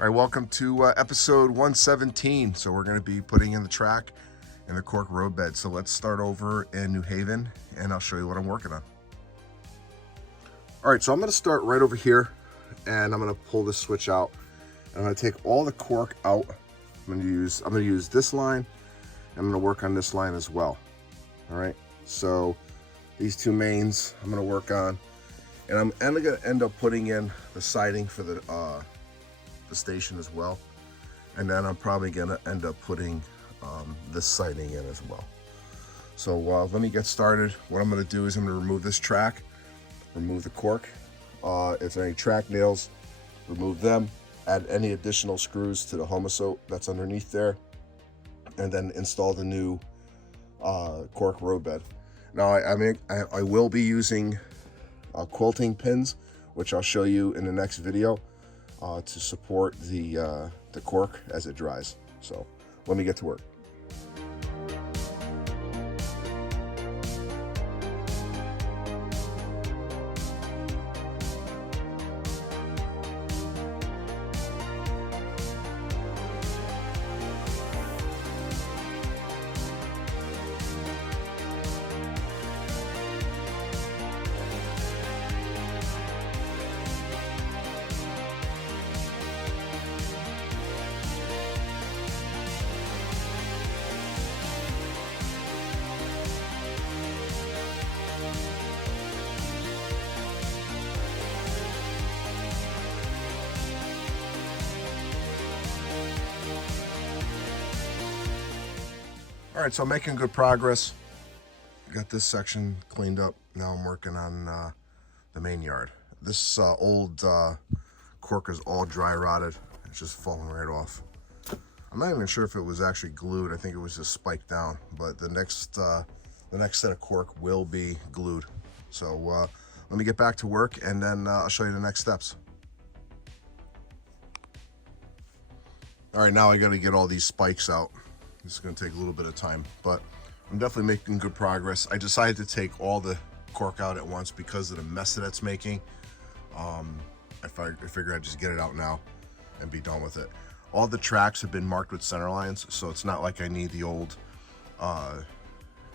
All right, welcome to episode 117. So we're going to be putting in the track in the cork roadbed. So let's start over in New Haven and I'll show you what I'm working on. All right, so I'm going to start right over here and I'm going to pull this switch out. I'm going to take all the cork out. I'm going to use this line. I'm going to work on this line as well. All right, so these two mains I'm going to work on, and I'm going to end up putting in the siding for the station as well, and then I'm probably going to end up putting this siding in as well. So let me get started. What I'm going to do is I'm going to remove this track, remove the cork. If any track nails, remove them. Add any additional screws to the homosote that's underneath there, and then install the new cork roadbed. Now I will be using quilting pins, which I'll show you in the next video, to support the cork as it dries. So let me get to work. All right, so I'm making good progress. Got this section cleaned up. Now I'm working on the main yard. This old cork is all dry rotted. It's just falling right off. I'm not even sure if it was actually glued. I think it was just spiked down. But the next set of cork will be glued. So let me get back to work, and then I'll show you the next steps. All right, now I got to get all these spikes out. This is going to take a little bit of time, but I'm definitely making good progress. I decided to take all the cork out at once because of the mess that it's making. I figured I'd just get it out now and be done with it. All the tracks have been marked with center lines, so it's not like I need the old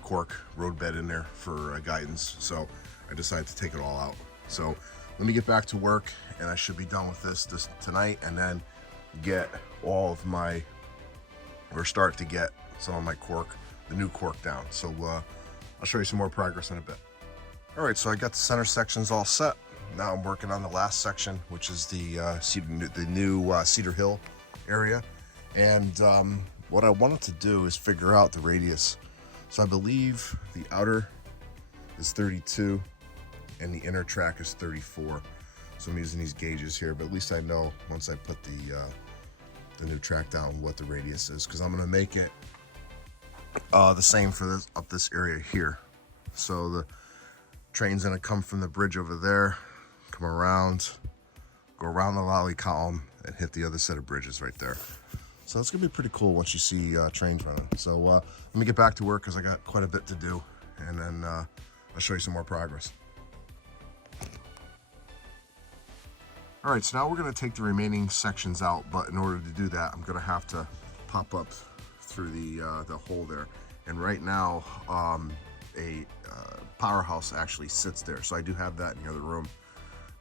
cork roadbed in there for guidance. So I decided to take it all out. So let me get back to work, and I should be done with this tonight, and then get all of my, or start to get some of my cork, the new cork down. So I'll show you some more progress in a bit. All right, so I got the center sections all set. Now I'm working on the last section, which is the new Cedar Hill area. And what I wanted to do is figure out the radius. So I believe the outer is 32 and the inner track is 34. So I'm using these gauges here, but at least I know once I put the new track down what the radius is, because I'm going to make it the same for this up this area here. So the train's going to come from the bridge over there, come around, go around the lolly column, and hit the other set of bridges right there. So it's going to be pretty cool once you see trains running. So let me get back to work because I got quite a bit to do, and then I'll show you some more progress. All right, so now we're going to take the remaining sections out, but in order to do that, I'm going to have to pop up through the hole there. And right now, a powerhouse actually sits there, so I do have that in the other room,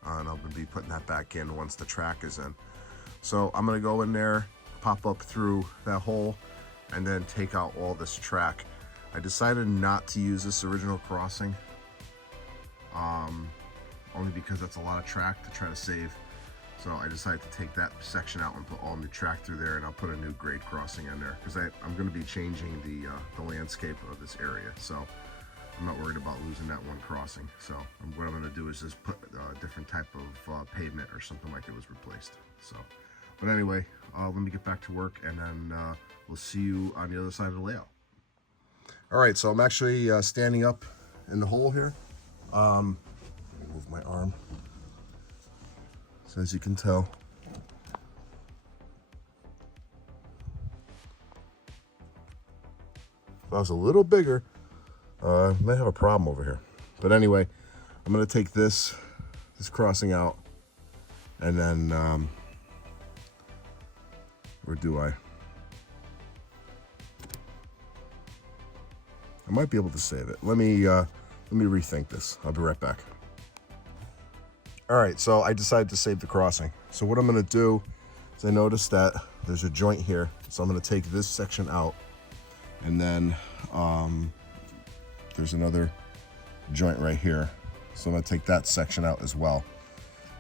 and I'll be putting that back in once the track is in. So I'm going to go in there, pop up through that hole, and then take out all this track. I decided not to use this original crossing, only because that's a lot of track to try to save. So I decided to take that section out and put all new track through there, and I'll put a new grade crossing in there because I'm going to be changing the landscape of this area. So I'm not worried about losing that one crossing. So what I'm going to do is just put a different type of pavement or something like it was replaced. So, but anyway, let me get back to work, and then we'll see you on the other side of the layout. All right, so I'm actually standing up in the hole here. Move my arm. So as you can tell, if I was a little bigger, I might have a problem over here. But anyway, I'm going to take this crossing out, and then Or do I? I might be able to save it. Let me rethink this. I'll be right back. All right, so I decided to save the crossing. So what I'm gonna do is I noticed that there's a joint here. So I'm gonna take this section out, and then there's another joint right here. So I'm gonna take that section out as well.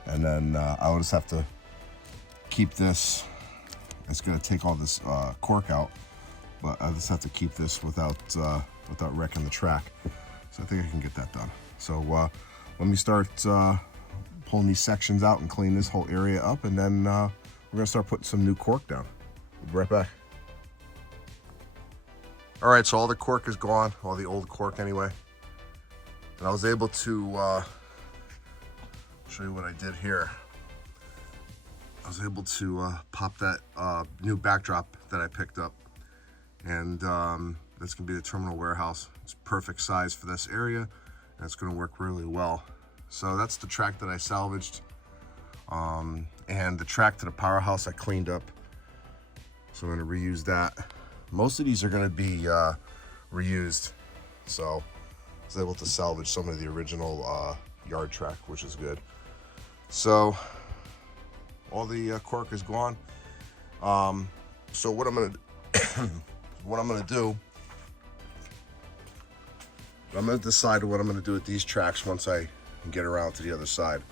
And then I'll just have to keep this. It's gonna take all this cork out, but I just have to keep this without wrecking the track. So I think I can get that done. So let me start pulling these sections out and clean this whole area up, and then we're gonna start putting some new cork down. We'll be right back. All right, so all the cork is gone, all the old cork anyway. And I was able to show you what I did here. I was able to pop that new backdrop that I picked up, and that's gonna be the terminal warehouse. It's perfect size for this area, and it's gonna work really well. So that's the track that I salvaged, and the track to the powerhouse I cleaned up. So I'm gonna reuse that. Most of these are gonna be reused, so I was able to salvage some of the original yard track, which is good. So all the cork is gone. So what I'm gonna do, I'm gonna decide what I'm gonna do with these tracks once I get around to the other side.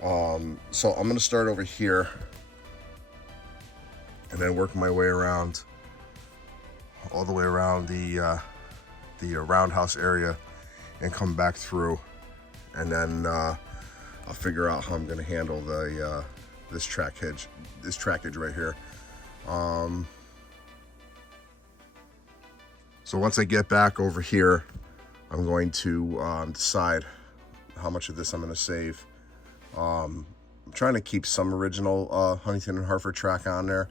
So I'm gonna start over here and then work my way around all the way around the roundhouse area and come back through, and then I'll figure out how I'm gonna handle the this trackage right here. So once I get back over here, I'm going to decide how much of this I'm going to save. I'm trying to keep some original Huntington and Hartford track on there,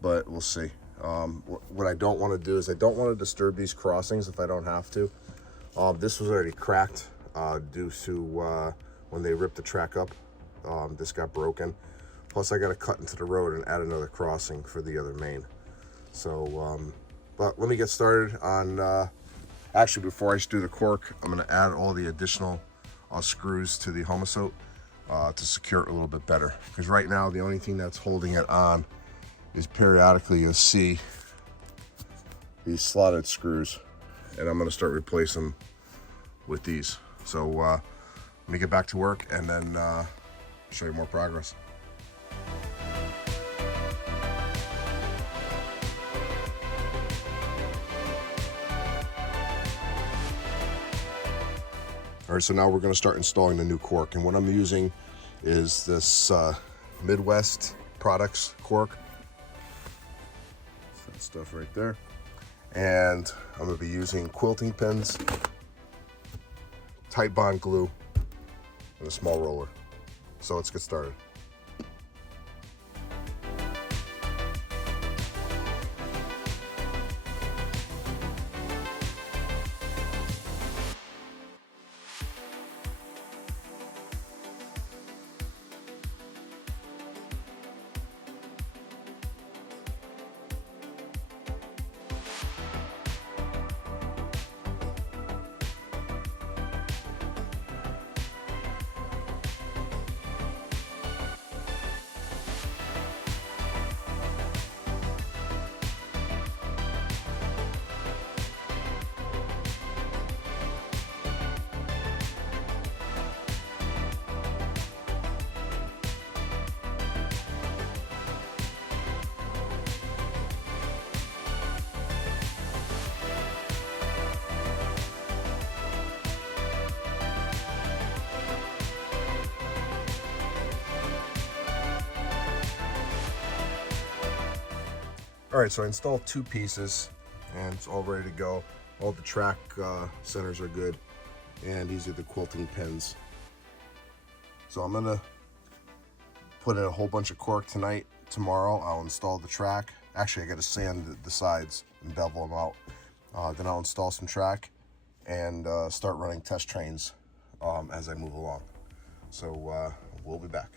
but we'll see. What I don't want to do is I don't want to disturb these crossings if I don't have to. This was already cracked due to when they ripped the track up. This got broken. Plus I got to cut into the road and add another crossing for the other main. So, but let me get started on, actually before I do the cork, I'm going to add all the additional screws to the homosote to secure it a little bit better. Because right now the only thing that's holding it on is periodically you'll see these slotted screws, and I'm going to start replacing them with these. So let me get back to work and then show you more progress. All right, so now we're going to start installing the new cork, and what I'm using is this Midwest Products cork. That stuff right there. And I'm going to be using quilting pins, tight bond glue, and a small roller. So let's get started. All right, so I installed two pieces and it's all ready to go. All the track centers are good, and these are the quilting pins. So I'm gonna put in a whole bunch of cork tonight. Tomorrow I'll install the track. Actually, I gotta sand the sides and bevel them out. Then I'll install some track and start running test trains as I move along. So we'll be back.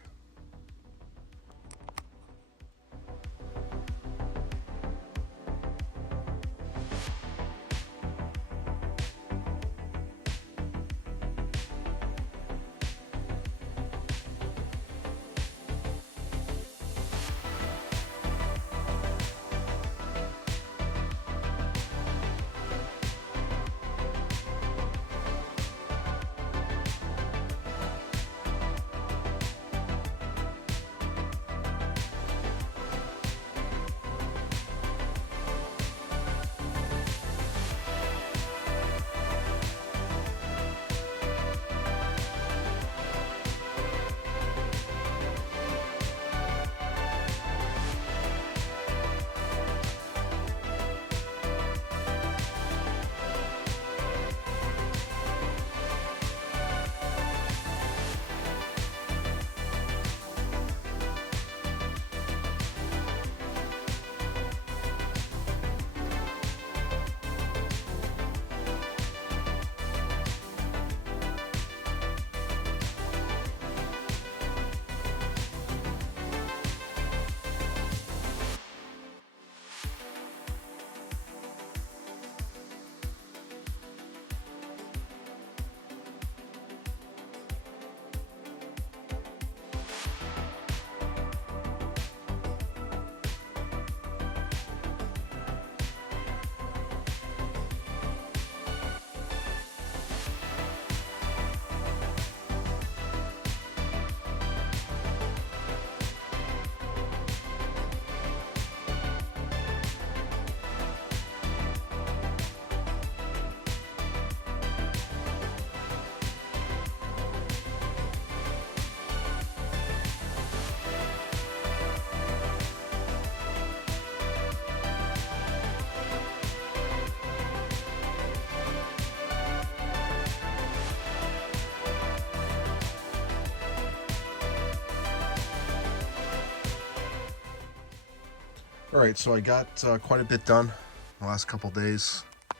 All right, so I got quite a bit done the last couple days. I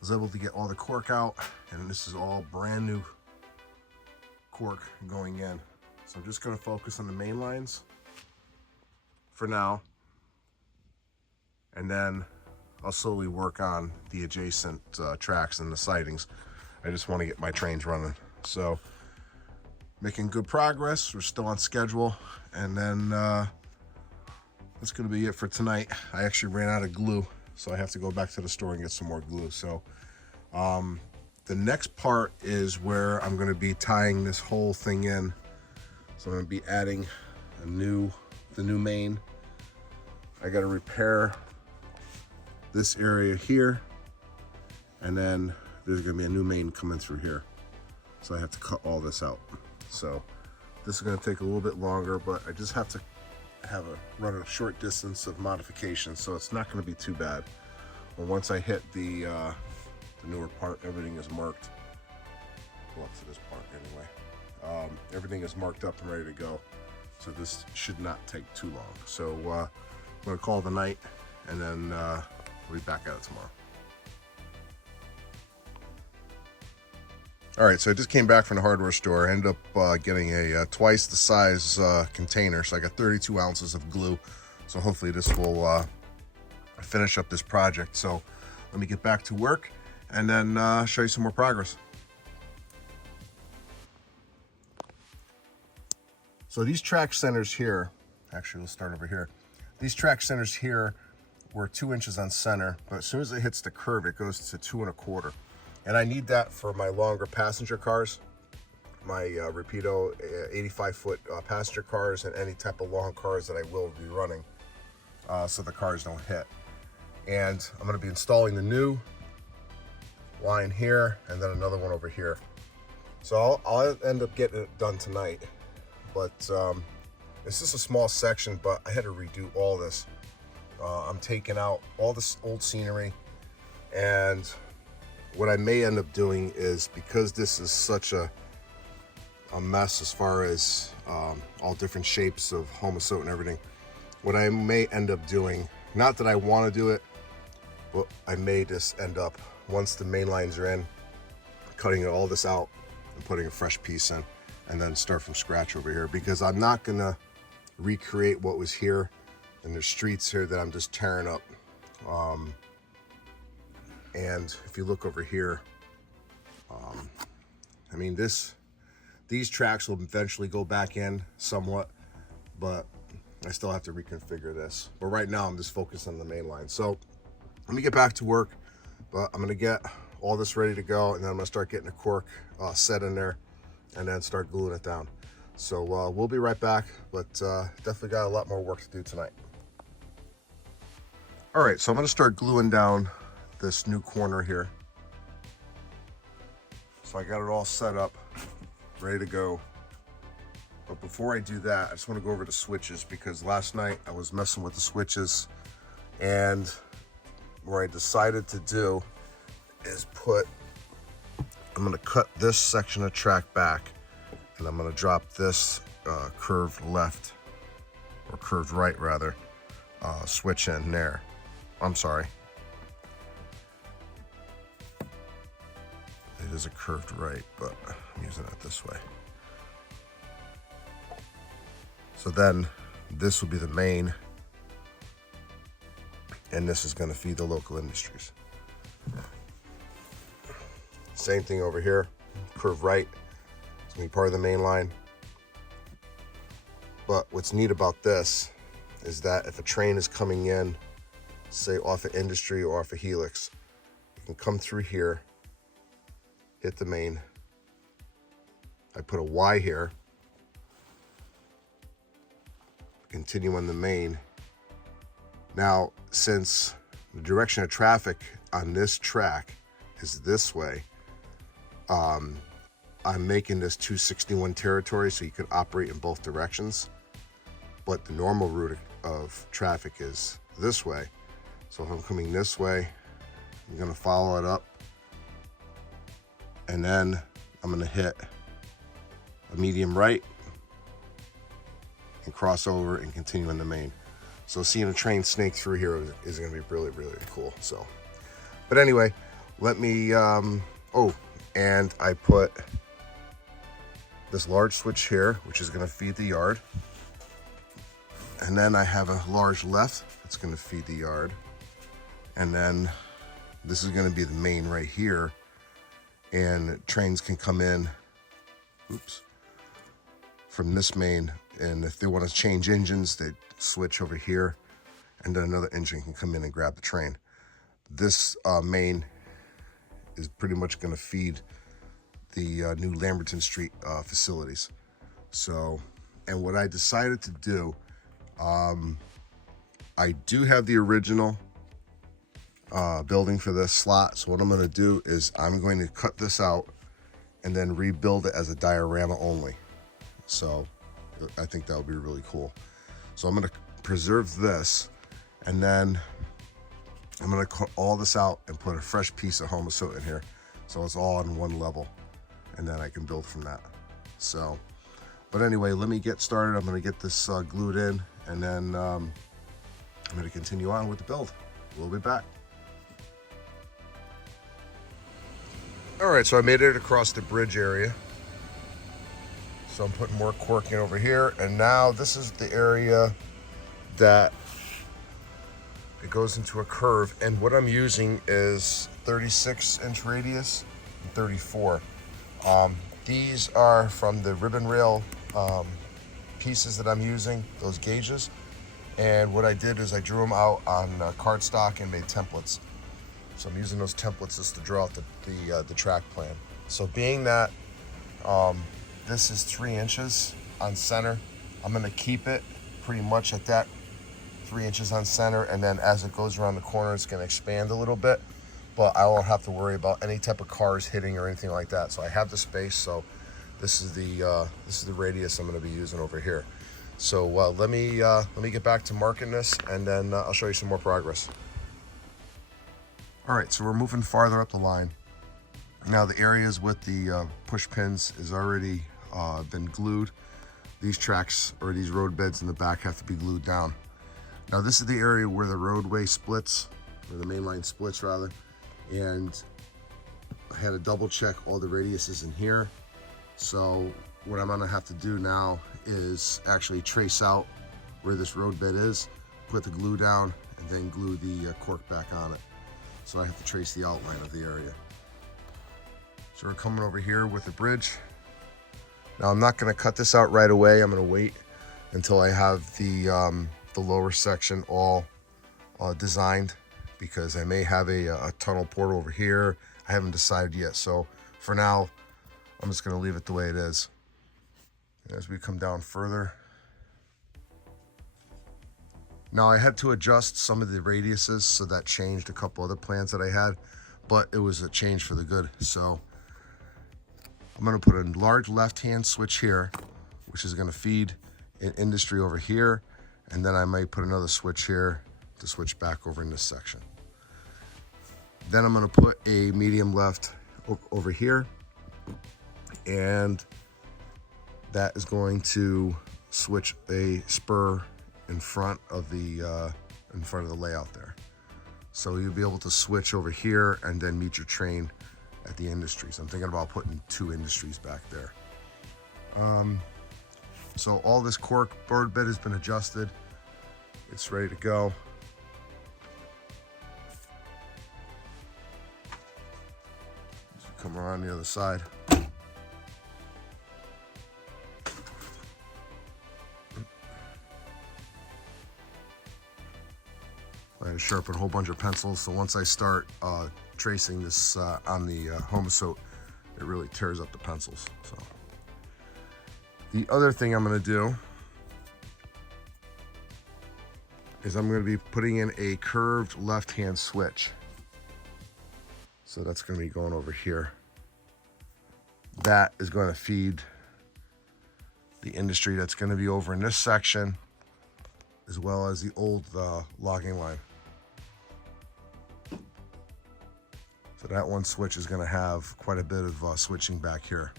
was able to get all the cork out, and this is all brand new cork going in. So I'm just going to focus on the main lines for now, and then I'll slowly work on the adjacent tracks and the sidings. I just want to get my trains running. So making good progress. We're still on schedule, and then that's going to be it for tonight. I actually ran out of glue, so I have to go back to the store and get some more glue. So the next part is where I'm going to be tying this whole thing in. So I'm going to be adding the new main. I got to repair this area here, and then there's going to be a new main coming through here. So I have to cut all this out. So this is going to take a little bit longer, but I just have to run a short distance of modification, so it's not going to be too bad. But once I hit the newer part, everything is marked. Go up to this part anyway. Everything is marked up and ready to go, so this should not take too long. So I'm going to call the night, and then we'll be back at it tomorrow. All right, so I just came back from the hardware store. I ended up getting a twice the size container, so I got 32 ounces of glue. So hopefully this will finish up this project. So let me get back to work and then show you some more progress. So these track centers here, actually let's start over here. These track centers here were 2 inches on center, but as soon as it hits the curve, it goes to 2 1/4. And I need that for my longer passenger cars, my Rapido 85-foot passenger cars, and any type of long cars that I will be running, so the cars don't hit. And I'm going to be installing the new line here, and then another one over here. So I'll end up getting it done tonight. But it's just a small section, but I had to redo all this. I'm taking out all this old scenery, and what I may end up doing is, because this is such a mess as far as all different shapes of Homosote and everything, what I may end up doing, not that I want to do it, but I may just end up, once the main lines are in, cutting all this out and putting a fresh piece in, and then start from scratch over here, because I'm not going to recreate what was here. And there's streets here that I'm just tearing up. And if you look over here, I mean, these tracks will eventually go back in somewhat, but I still have to reconfigure this. But right now I'm just focused on the main line. So let me get back to work, but I'm gonna get all this ready to go, and then I'm gonna start getting the cork set in there, and then start gluing it down. So we'll be right back, but definitely got a lot more work to do tonight. All right, so I'm gonna start gluing down this new corner here. So I got it all set up, ready to go. But before I do that, I just want to go over the switches, because last night I was messing with the switches, and what I decided to do is I'm gonna cut this section of track back, and I'm gonna drop this curved left, or curved right rather, switch in there. I'm sorry. It is a curved right, but I'm using it this way. So then this will be the main, and this is going to feed the local industries. Same thing over here, curved right. It's going to be part of the main line. But what's neat about this is that if a train is coming in, say off of Industry or off of Helix, you can come through here, hit the main. I put a Y here, continue on the main. Now, since the direction of traffic on this track is this way, I'm making this 261 territory so you could operate in both directions, but the normal route of traffic is this way. So if I'm coming this way, I'm gonna follow it up, and then I'm gonna hit a medium right and cross over and continue in the main. So seeing a train snake through here is going to be really, really cool. So, but anyway, let me, oh, and I put this large switch here, which is going to feed the yard. And then I have a large left that's going to feed the yard. And then this is going to be the main right here. And trains can come in, oops, from this main. And if they want to change engines, they switch over here. And then another engine can come in and grab the train. This main is pretty much going to feed the new Lamberton Street facilities. So, and what I decided to do, I do have the original building for this slot. So what I'm going to do is I'm going to cut this out and then rebuild it as a diorama only. So I think that would be really cool. So I'm going to preserve this, and then I'm going to cut all this out and put a fresh piece of Homosote in here. So it's all on one level, and then I can build from that. So, but anyway, let me get started. I'm going to get this glued in, and then I'm going to continue on with the build. We'll be back. All right, so I made it across the bridge area. So I'm putting more cork in over here, and now this is the area that it goes into a curve, and what I'm using is 36-inch radius and 34. These are from the ribbon rail pieces that I'm using, those gauges. And what I did is I drew them out on cardstock and made templates. So I'm using those templates just to draw out the track plan. So being that this is 3 inches on center, I'm gonna keep it pretty much at that 3 inches on center, and then as it goes around the corner, it's gonna expand a little bit, but I won't have to worry about any type of cars hitting or anything like that. So I have the space, so this is the radius I'm gonna be using over here. So let me get back to marking this, and then I'll show you some more progress. All right, so we're moving farther up the line. Now the areas with the push pins is already been glued. These tracks, or these road beds in the back, have to be glued down. Now this is the area where the roadway splits, or the main line splits rather, and I had to double check all the radiuses in here. So what I'm gonna have to do now is actually trace out where this roadbed is, put the glue down, and then glue the cork back on it. So I have to trace the outline of the area. So we're coming over here with the bridge. Now I'm not gonna cut this out right away. I'm gonna wait until I have the lower section all designed, because I may have a tunnel port over here. I haven't decided yet. So for now, I'm just gonna leave it the way it is. As we come down further. Now I had to adjust some of the radiuses, so that changed a couple other plans that I had, but it was a change for the good. So I'm gonna put a large left-hand switch here, which is gonna feed an industry over here, and then I might put another switch here to switch back over in this section. Then I'm gonna put a medium left over here, and that is going to switch a spur in front of the layout there. So you'll be able to switch over here and then meet your train at the industries. I'm thinking about putting 2 industries back there. So all this cork bird bed has been adjusted. It's ready to go. As we come around the other side. I had to sharpen a whole bunch of pencils, so once I start tracing this on the Homosote, it really tears up the pencils. So the other thing I'm going to do is I'm going to be putting in a curved left-hand switch. So that's going to be going over here. That is going to feed the industry that's going to be over in this section, as well as the old logging line. So that one switch is going to have quite a bit of switching back here.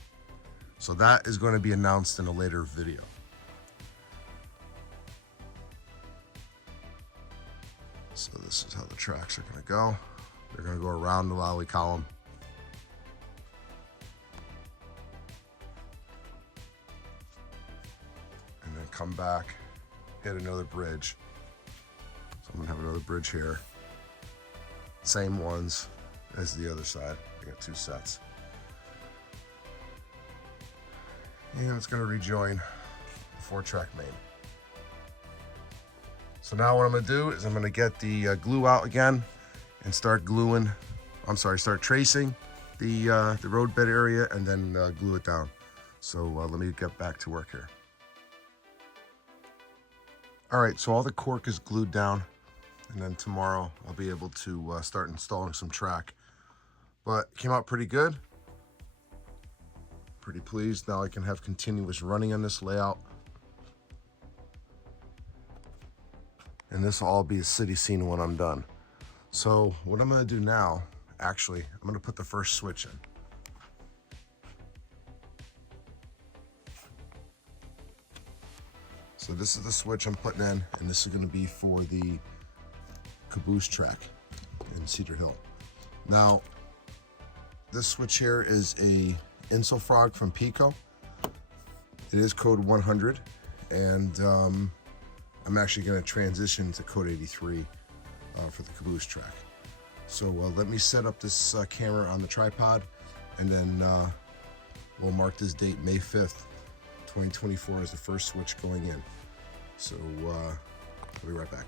So that is going to be announced in a later video. So this is how the tracks are going to go. They're going to go around the lolly column. And then come back, hit another bridge. So I'm going to have another bridge here. Same ones as the other side. I got 2 sets. And it's going to rejoin the 4-track main. So now what I'm going to do is I'm going to get the glue out again and start gluing. Start tracing the roadbed area and then glue it down. So let me get back to work here. All right, so all the cork is glued down, and then tomorrow I'll be able to start installing some track. But it came out pretty good. Pretty pleased. Now I can have continuous running on this layout. And this will all be a city scene when I'm done. So what I'm going to do now, actually, I'm going to put the first switch in. So this is the switch I'm putting in, and this is going to be for the caboose track in Cedar Hill. Now, this switch here is a Insulfrog from Pico. It is code 100, and I'm actually going to transition to code 83 for the caboose track. So let me set up this camera on the tripod, and then we'll mark this date, May 5th, 2024, as the first switch going in. So I'll be right back.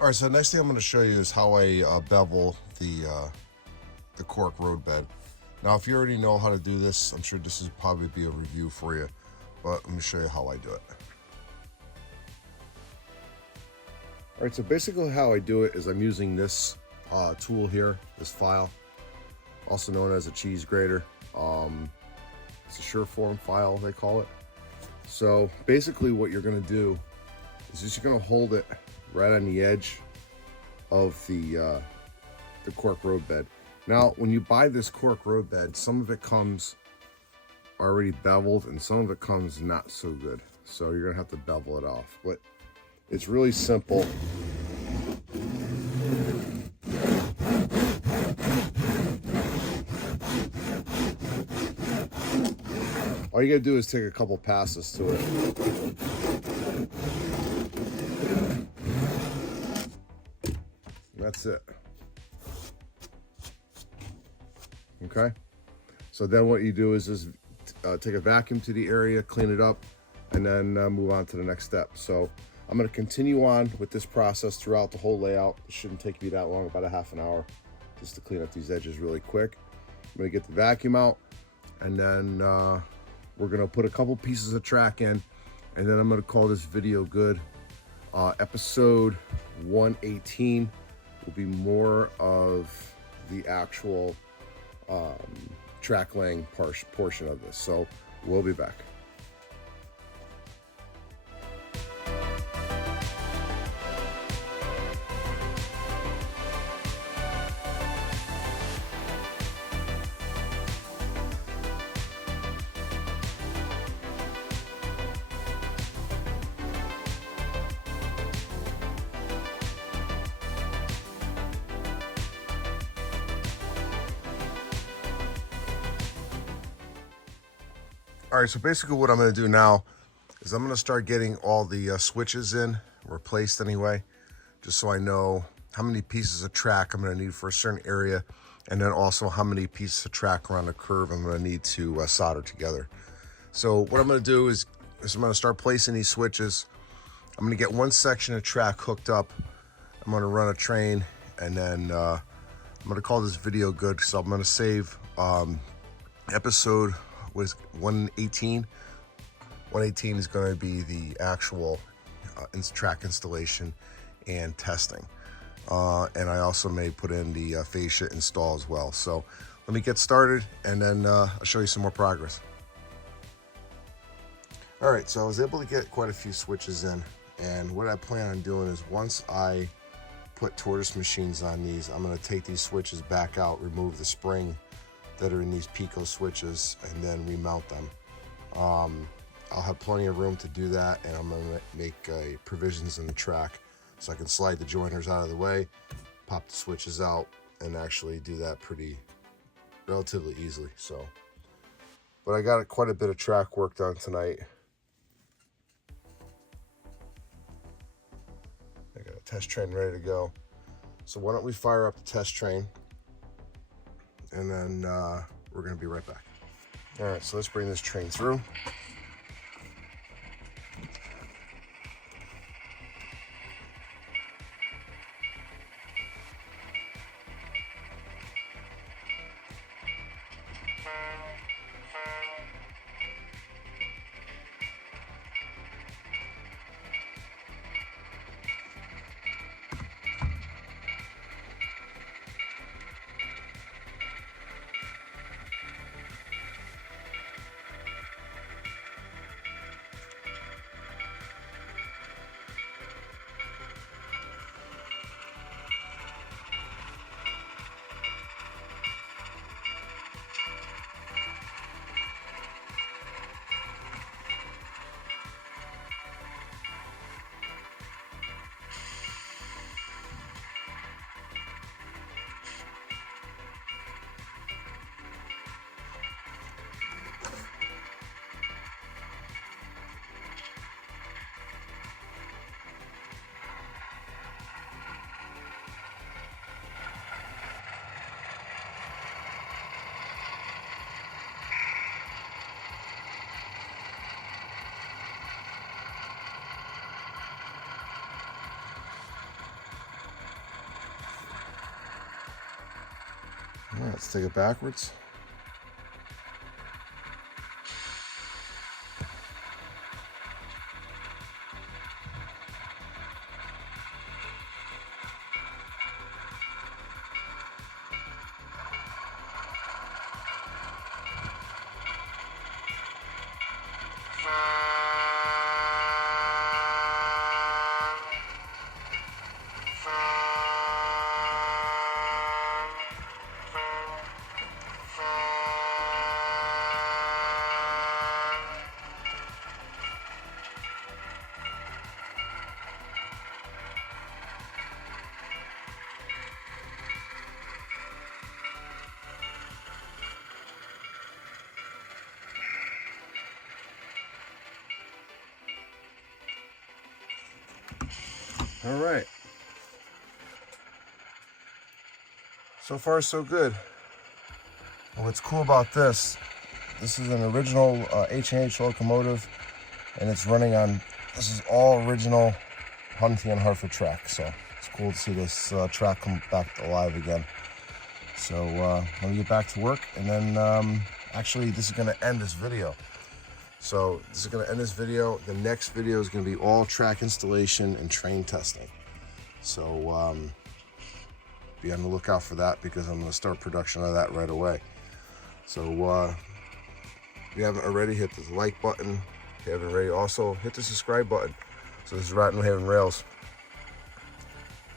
All right, so the next thing I'm going to show you is how I bevel the cork roadbed. Now, if you already know how to do this, I'm sure this will probably be a review for you, but let me show you how I do it. All right, so basically how I do it is I'm using this tool here, this file, also known as a cheese grater. It's a Sureform file, they call it. So basically what you're going to do is just you're going to hold it right on the edge of the cork roadbed. Now, when you buy this cork roadbed, some of it comes already beveled and some of it comes not so good. So you're gonna have to bevel it off. But it's really simple. All you gotta do is take a couple passes to it. That's it. Okay, so then what you do is just take a vacuum to the area, clean it up, and then move on to the next step. So I'm going to continue on with this process throughout the whole layout. It shouldn't take me that long, about a half an hour, just to clean up these edges really quick. I'm going to get the vacuum out, and then we're going to put a couple pieces of track in, and then I'm going to call this video good. Episode 118 will be more of the actual track laying portion of this. So we'll be back. All right, so basically what I'm going to do now is I'm going to start getting all the switches in, replaced anyway, just so I know how many pieces of track I'm going to need for a certain area. and then also how many pieces of track around the curve I'm going to need to solder together. So what I'm going to do is I'm going to start placing these switches. I'm going to get one section of track hooked up. I'm going to run a train, and then I'm going to call this video good. So I'm going to save episode was 118. 118 is going to be the actual track installation and testing. And I also may put in the fascia install as well. So let me get started, and then I'll show you some more progress. All right, so I was able to get quite a few switches in, and what I plan on doing is once I put tortoise machines on these, I'm going to take these switches back out, remove the spring that are in these Pico switches, and then remount them. I'll have plenty of room to do that, and I'm going to make provisions in the track so I can slide the joiners out of the way, pop the switches out, and actually do that relatively easily. So, but I got quite a bit of track work done tonight. I got a test train ready to go. So why don't we fire up the test train, and then we're going to be right back. All right, so let's bring this train through. All right, let's take it backwards. All right. So far, so good. And what's cool about this is an original H&H locomotive, and it's running on, this is all original Huntington and Hartford track. So it's cool to see this track come back alive again. So let me get back to work, and then actually this is going to end this video. So this is going to end this video. The next video is going to be all track installation and train testing. So be on the lookout for that, because I'm going to start production of that right away. So if you haven't already, hit the like button. If you haven't already, also hit the subscribe button. So this is Route New Haven Rails.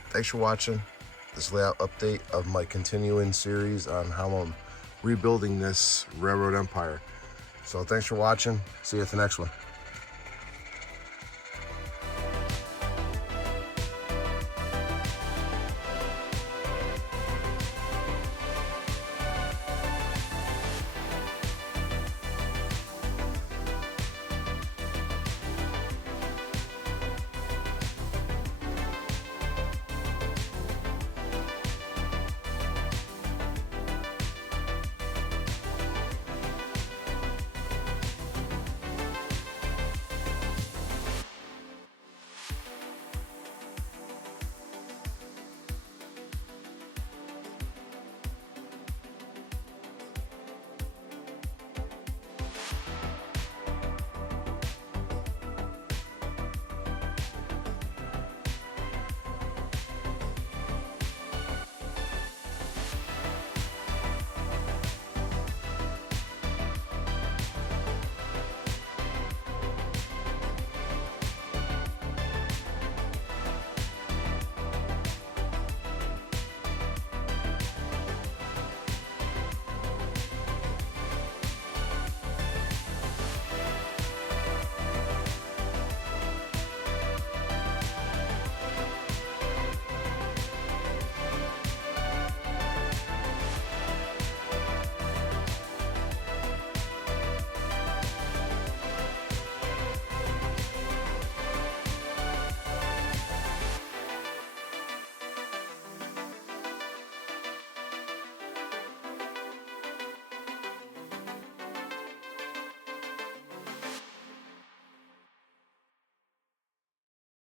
Thanks for watching this layout update of my continuing series on how I'm rebuilding this railroad empire. So thanks for watching. See you at the next one.